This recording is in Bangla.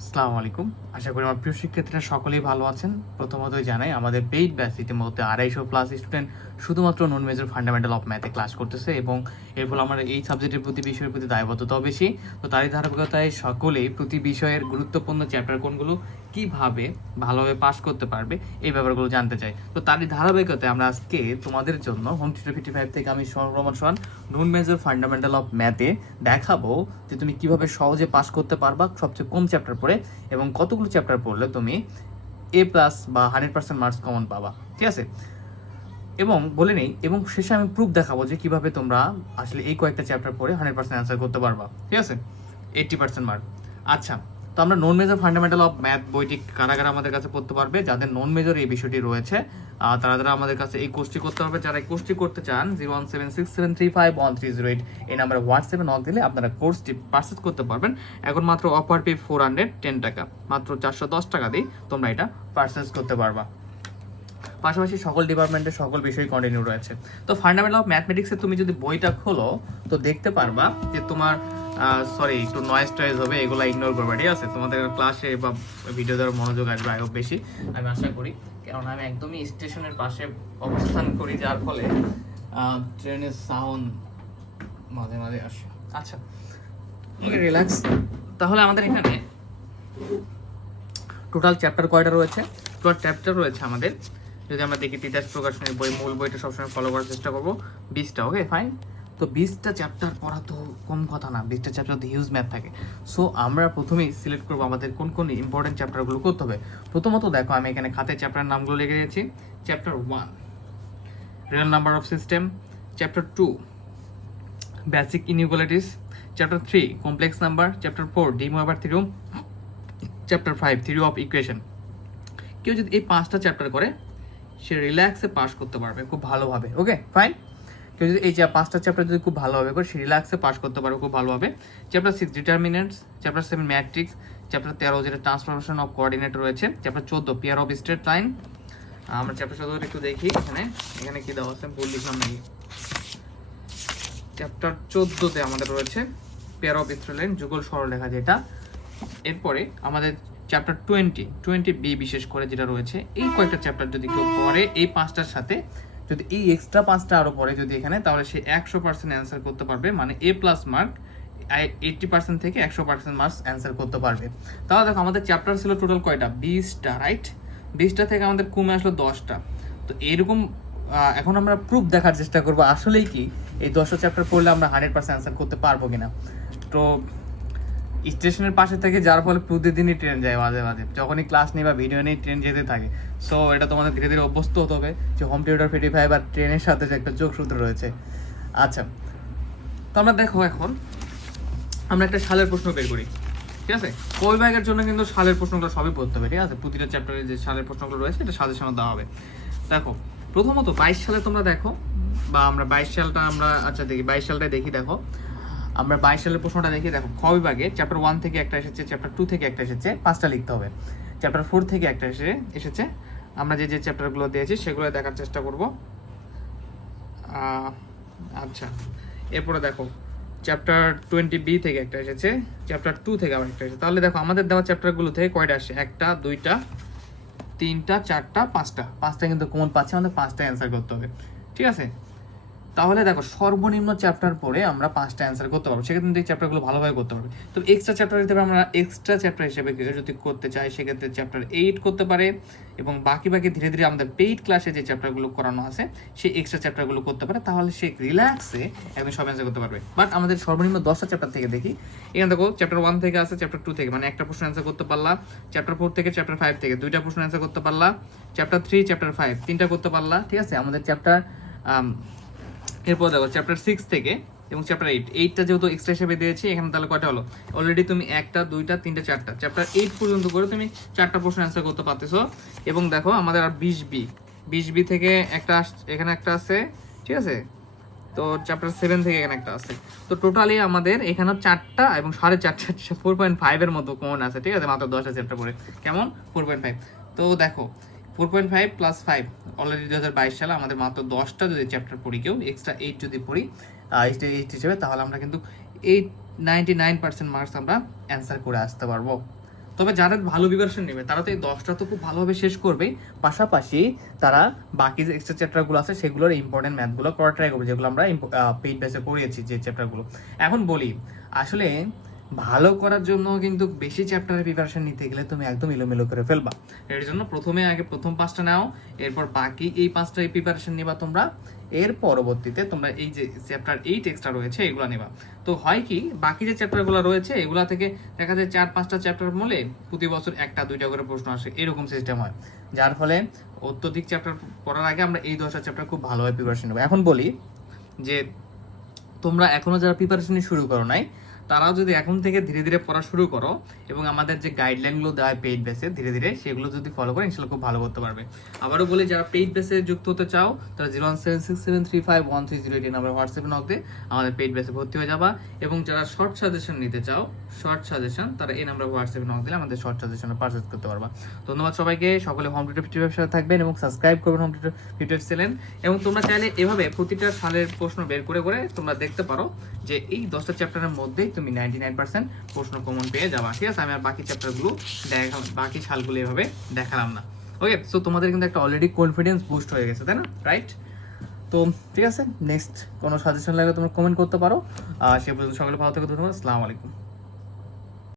আসসালামু আলাইকুম। আশা করি আমার প্রিয় শিক্ষার্থীরা সকলেই ভালো আছেন। প্রথমতই জানাই, আমাদের পেইড ব্যাচ ইতিমধ্যে আড়াইশো প্লাস স্টুডেন্ট শুধুমাত্র নন মেজর ফান্ডামেন্টাল অফ ম্যাথে ক্লাস করতেছে এবং এর ফলে আমার এই সাবজেক্টের প্রতি, বিষয়ের প্রতি দায়বদ্ধতাও বেশি। তো তারই ধারাবাহিকতায় সকলেই প্রতি বিষয়ের গুরুত্বপূর্ণ চ্যাপ্টার কোনগুলো কীভাবে ভালোভাবে পাশ করতে পারবে এই ব্যাপারগুলো জানতে চাই। তো তারই ধারাবাহিকতায় আমরা আজকে তোমাদের জন্য হোম টিউটর ফিফটি ফাইভ থেকে আমি সরমান সোহান নন মেজর ফান্ডামেন্টাল অফ ম্যাথে দেখাবো যে তুমি কীভাবে সহজে পাশ করতে পারবা সবচেয়ে কম চ্যাপ্টার পড়ে এবং কতগুলো চ্যাপ্টার পড়লে তুমি এ প্লাস বা হান্ড্রেড পার্সেন্ট মার্কস কমন পাবা। ঠিক আছে? এবং বলে নেই, এবং শেষে আমি প্রুফ দেখাবো যে কীভাবে তোমরা আসলে এই কয়েকটা চ্যাপ্টার পড়ে হান্ড্রেড পার্সেন্ট অ্যান্সার করতে পারবা। ঠিক আছে? এইটটি পার্সেন্ট মার্ক আচ্ছা তো আমরা non major fundamental of math বইটি কারা কারা আমাদের কাছে পড়তে পারবে? যাদের নন মেজর এই বিষয়টি রয়েছে তারা তারা আমাদের কাছে এই কোর্সটি করতে হবে যারা এই কোর্সটি করতে চান zero one seven six seven three five one three zero eight এই নাম্বারে হোয়াটসঅ্যাপে নক দিলে আপনারা কোর্সটি পারচেস করতে পারবেন। এখন মাত্র offer pay four hundred ten টাকা, মাত্র চারশো দশ টাকা দিয়ে তোমরা এটা পারচেস করতে পারবা। পাশাপাশি সকল ডিপার্টমেন্টের সকল বিষয় কন্টিনিউ রয়েছে। তো ফান্ডামেন্টাল অফ ম্যাথমেটিক্সে তুমি যদি বইটা খোলো, তো দেখতে পারবা যে তোমার সরি একটু নয়েজ টয়েজ হবে, এগুলো ইগনোর করবে, ঠিক আছে? তোমাদের ক্লাসে বা ভিডিও দেওয়ার মনোযোগ আসবে আরও বেশি, আমি আশা করি। কারণ আমি একদমই স্টেশনের পাশে অবস্থান করি, যার ফলে ট্রেনের সাউন্ড মাঝে মাঝে আসে। আচ্ছা ওকে রিল্যাক্স তাহলে আমাদের এখানে টোটাল চ্যাপ্টার কয়টা রয়েছে? টোটাল চ্যাপ্টার রয়েছে আমাদের। যদি আমরা দেখি তিতাস প্রকাশনের বই, মূল বইটা সবসময় ফলো করার চেষ্টা করব। বিশটা ওকে ফাইন তো বিশটা চ্যাপ্টার পড়া তো কম কথা না বিশটা চ্যাপ্টার তো হিউজ ম্যাথ থাকে। সো আমরা প্রথমেই সিলেক্ট করব আমাদের কোন কোন ইম্পর্টেন্ট চ্যাপ্টারগুলো করতে হবে। প্রথমত দেখো, আমি এখানে খাতে চ্যাপ্টার নামগুলো লিখে দিয়েছি। Chapter one real number of system chapter two basic inequalities chapter three complex number chapter four ডিম De Moivre theorem chapter five theory of equation কেউ যদি এই পাঁচটা চ্যাপ্টার করে, সে রিল্যাক্সে পাস করতে পারবে, খুব ভালোভাবে। ওকে ফাইন কেউ যদি এই চা- পাঁচটা চ্যাপ্টার যদি খুব ভালোভাবে করে, সে রিল্যাক্সে পাস করতে পারবে খুব ভালোভাবে। Chapter six determinants chapter seven matrix chapter তেরো, যেটা ট্রান্সফরমেশন অফ কোঅর্ডিনেটর রয়েছে চ্যাপ্টার চোদ্দ পিয়ার অফ স্ট্রেট লাইন আমরা চ্যাপ্টার চোদ্দোটা একটু দেখি এখানে। এখানে কি দেওয়া আছে? ভুল লিখলাম নাকি চ্যাপ্টার চোদ্দোতে আমাদের রয়েছে পেয়ার অফ স্ট্রেট লাইন যুগল সরলরেখা যেটা। এরপরে আমাদের চ্যাপ্টার টোয়েন্টি টোয়েন্টি বি বিশেষ করে যেটা রয়েছে, এই কয়েকটা চ্যাপ্টার যদি কেউ পড়ে, এই পাঁচটার সাথে যদি এই এক্সট্রা পাঁচটা আরও পড়ে যদি এখানে, তাহলে সে একশো পার্সেন্ট অ্যান্সার করতে পারবে মানে A plus mark eighty percent থেকে একশো পার্সেন্ট মার্কস অ্যান্সার করতে পারবে। তাহলে দেখো, আমাদের চ্যাপ্টার ছিল টোটাল কয়টা? বিশটা রাইট বিশটা থেকে আমাদের কমে আসলো দশটা। তো এরকম এখন আমরা প্রুফ দেখার চেষ্টা করব, আসলেই কি? এই দশটা চ্যাপ্টার পড়লে আমরা হান্ড্রেড পার্সেন্ট অ্যান্সার করতে পারব কিনা? তো স্টেশনের পাশে থেকে, যার ফলে প্রতিদিনই ট্রেন যায় মাঝে মাঝে। যখনই ক্লাস নেই বা ভিডিও নেই ট্রেন যেতে থাকে। সো এটা তোমাদের ধীরে ধীরে অভ্যস্ত হতে হবে যে হোম থিয়েটার ফিটি ফাইভ আর ট্রেনের সাথে যে একটা যোগসূত্র রয়েছে। আচ্ছা তো আমরা দেখো এখন, আমরা একটা সালের প্রশ্ন বের করি। ঠিক আছে? কই ব্যাগের জন্য কিন্তু সালের প্রশ্নগুলো সবই পড়তে হবে, ঠিক আছে? প্রতিটা চ্যাপ্টারে যে সালের প্রশ্নগুলো রয়েছে, এটা সাজেশনে দেওয়া হবে। দেখো, প্রথমত বাইশ সালে তোমরা দেখো, বা আমরা বাইশ সালটা আমরা আচ্ছা দেখি, বাইশ সালটা দেখি, দেখো। আমরা বাইশ সালের প্রশ্নটা দেখি, দেখো, খ বিভাগে চ্যাপ্টার ওয়ান থেকে একটা এসেছে চ্যাপ্টার টু থেকে একটা এসেছে, পাঁচটা লিখতে হবে। চ্যাপ্টার ফোর থেকে একটা এসে, এসেছে। আমরা যে যে চ্যাপ্টারগুলো দিয়েছি, সেগুলো দেখার চেষ্টা করব। আচ্ছা এরপরে দেখো চ্যাপ্টার টোয়েন্টি বি থেকে একটা এসেছে চ্যাপ্টার টু থেকে আবার একটা এসেছে। তাহলে দেখো, আমাদের দেওয়া চ্যাপ্টারগুলো থেকে কয়টা আসে? একটা, দুইটা, তিনটা, চারটা, পাঁচটা। পাঁচটা কিন্তু কোন পাচ্ছে, আমাদের পাঁচটা অ্যান্সার করতে হবে। ঠিক আছে? তাহলে দেখো, সর্বনিম্ন চ্যাপ্টার পড়ে আমরা পাঁচটা অ্যান্সার করতে পারব। সেক্ষেত্রে কিন্তু এই চ্যাপ্টারগুলো ভালোভাবে করতে পারবে। তো এক্সট্রা চ্যাপ্টার হিসেবে আমরা এক্সট্রা চ্যাপ্টার হিসেবে কেউ যদি করতে চাই, সেক্ষেত্রে চ্যাপ্টার এইট করতে পারে এবং বাকি বাকি ধীরে ধীরে আমাদের পেইড ক্লাসে যে চ্যাপ্টারগুলো করানো আছে, সেই এক্সট্রা চ্যাপ্টারগুলো করতে পারে। তাহলে সে রিল্যাক্সে একদম সব অ্যান্সার করতে পারবে। বাট আমাদের সর্বনিম্ন দশটা চ্যাপ্টার থেকে দেখি। এখানে দেখো চ্যাপ্টার ওয়ান থেকে আছে চ্যাপ্টার টু থেকে। মানে একটা প্রশ্ন অ্যান্সার করতে পারলাম চ্যাপ্টার ফোর থেকে চ্যাপ্টার ফাইভ থেকে। দুইটা প্রশ্ন অ্যান্সার করতে পারলা চ্যাপ্টার থ্রি চ্যাপ্টার ফাইভ তিনটা করতে পারলা, ঠিক আছে? আমাদের চ্যাপ্টার এরপর দেখো চ্যাপ্টার সিক্স থেকে এবং চ্যাপ্টার এইট এইটটা যেহেতু এক্সট্রা হিসেবে দিয়েছি, এখানে তাহলে কয়টা হলো? অলরেডি তুমি একটা, দুইটা, তিনটা, চারটা। চ্যাপ্টার এইট পর্যন্ত করে তুমি চারটা প্রশ্ন অ্যান্সার করতে পারতেছো। এবং দেখো, আমাদের আর বিশ বি। বিশ বি থেকে একটা এখানে একটা আছে, ঠিক আছে? তো চ্যাপ্টার সেভেন থেকে এখানে একটা আছে। তো টোটালি আমাদের এখানে চারটা এবং সাড়ে চারটা ফোর পয়েন্ট ফাইভের মতো কমন আছে, ঠিক আছে? মাত্র দশটা চ্যাপ্টার পরে কেমন? ফোর পয়েন্ট ফাইভ তো দেখো four point five plus five already দু হাজার বাইশ সালে আমাদের মাত্র দশটা যদি চ্যাপ্টার পড়ি কেউ এক্সট্রা এইট যদি পড়ি এইট এইট হিসেবে, তাহলে আমরা কিন্তু eight ninety nine percent marks আমরা অ্যান্সার করে আসতে পারব। তবে যারা ভালো প্রিপারেশন নেবে, তারা তো এই দশটা তো খুব ভালোভাবে শেষ করবে পাশাপাশি তারা বাকি যে এক্সট্রা চ্যাপ্টারগুলো আছে, সেগুলোর ইম্পর্টেন্ট ম্যাথগুলো করা ট্রাই করবে, যেগুলো আমরা পেইড বেসে পড়িয়েছি যে চ্যাপ্টারগুলো এখন বলি, আসলে ভালো করার জন্য কিন্তু বেশি চ্যাপ্টারের প্রিপারেশন নিতে গেলে তুমি একদম এলোমেলো করে ফেলবা। এর জন্য প্রথমে আগে প্রথম পাঁচটা নাও, এরপর বাকি এই পাঁচটা প্রিপারেশন নিবা তোমরা। এর পরবর্তীতে তোমরা এই যে চ্যাপ্টার এইট এক্সট্রা রয়েছে, এগুলো নেবা। তো হয় কি, বাকি যে চ্যাপ্টারগুলো রয়েছে, এগুলা থেকে দেখা যায় চার পাঁচটা চ্যাপ্টার মূলে প্রতি বছর একটা দুইটা করে প্রশ্ন আসে, এরকম সিস্টেম হয়। যার ফলে অত্যধিক চ্যাপ্টার পড়ার আগে আমরা এই দশটা চ্যাপ্টার খুব ভালোভাবে প্রিপারেশন নেব। এখন বলি যে তোমরা এখনও যারা প্রিপারেশন শুরু করো নাই তারাও যদি এখন থেকে ধীরে ধীরে পড়া শুরু করো এবং আমাদের যে গাইডলাইনগুলো দেওয়া হয় পেইড বেসে ধীরে ধীরে সেগুলো যদি ফলো করো ইনশাল্লাহ খুব ভালো করতে পারবে। আবারও বলি, যারা পেইড বেসে যুক্ত হতে চাও, তারা zero one seven six seven three five one three zero eight number হোয়াটসঅ্যাপে নক দিয়ে আমাদের পেইড বেসে ভর্তি হয়ে যাবা। এবং যারা শর্ট সাজেশন নিতে চাও শর্ট সাজেশন তারা এই নাম্বার হোয়াটসঅ্যাপে নক দিলে আমাদের শর্ট সাজেশনে পারচেস করতে পারবা। ধন্যবাদ সবাইকে, সকলে হোম টিউটর ফিফটি সাথে থাকবেন এবং সাবস্ক্রাইব করবেন হোম টিউটর ফিফটি চ্যানেল এবং তোমরা চাইলে এভাবে প্রতিটা সালের প্রশ্ন বের করে করে তোমরা দেখতে পারো যে এই দশটা চ্যাপ্টারের মধ্যেই তুমি নাইনটি প্রশ্ন কমন পেয়ে যাবা, ঠিক আছে? আমি আর বাকি চ্যাপ্টারগুলো দেখা বাকি সালগুলো এভাবে দেখালাম না। ওকে সো তোমাদের কিন্তু একটা অলরেডি কনফিডেন্স বুস্ট হয়ে গেছে, তাই না? রাইট তো, ঠিক আছে? নেক্সট কোনো সাজেশন লাগলে তোমরা কমেন্ট করতে পারো। আর সে পর্যন্ত সকলে ভালো থেকে, ধন্যবাদ। আসসালামু আলাইকুম।